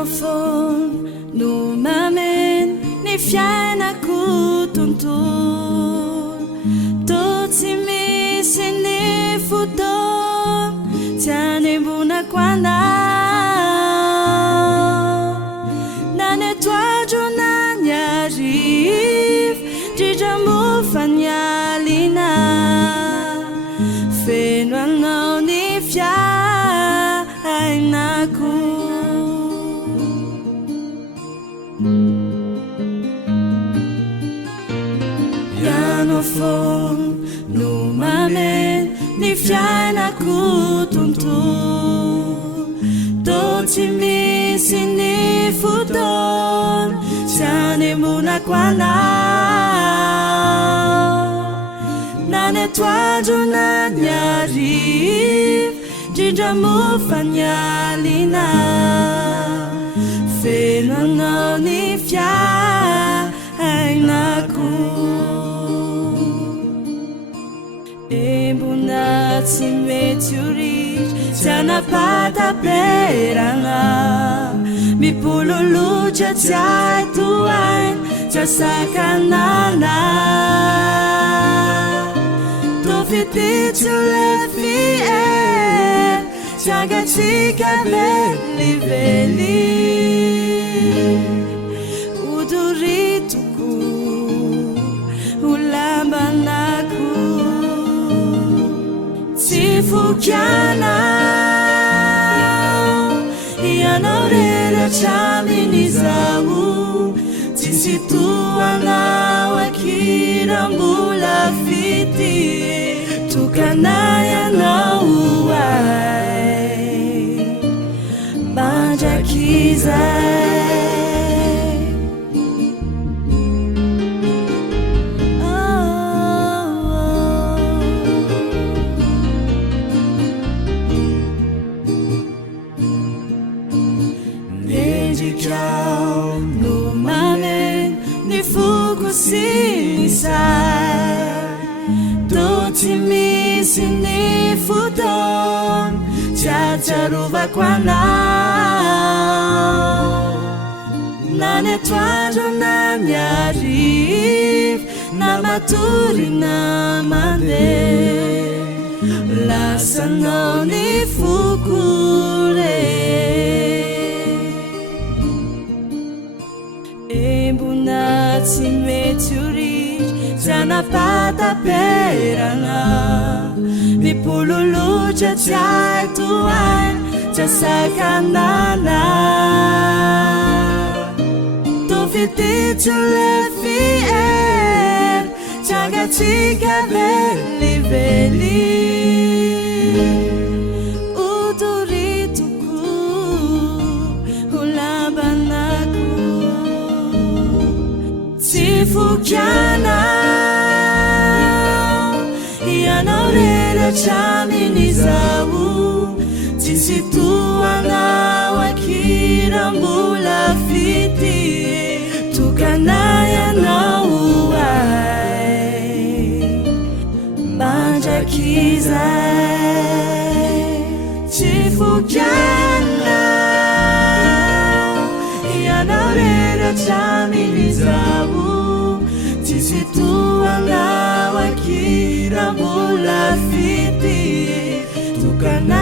Ianofono no mameno ny fiainako tontolo, tô tsy misy ny fotoana tsy hanembonako anao, na ny atoandro na ny hariva ndrindra mofa ny alina, feno anao ny fiainako. Ianofono no mameno ny fiainako tontolo, tô tsy misy ny fotoana tsy hanemonako anao, na ny atoandro na ny hariva ndrindra mofa ny alina, feno anao ny fiainako. Embona tsy mety ho ritra tsy anapataperana, mipololotra tsy hay toaina tsy asakanana, tô fititsy le fiera tsy angatsika velively, odoritoko ho lambanako tsy fokianao, ianao reratra amin'izao tsisy toanao akiram-bola fity, tokanay anao ay mandrakizay. Nendrikao no mameno ny foko sy ny sary, tô tsy misy ny fotoana tsy ahatsiarovako anao, na ny atoandro na ny hariva na matory na mandeha, lasanao ny foko embona tsy mety ho ritra tsy anapataperana, mipololotra tsy hay toaina tsy asakanana, tô fititsy le fiera tsy angatsika velively, odoritoko ho lambanako tsy fokianao, ianao reratra amin'izao tsisy toanao akiram-bola fity, tokanay anao ay mandrakizay. Tsy fokianao, ianao reratra amin'izao tsisy toanao akiram-bola fity, tokanay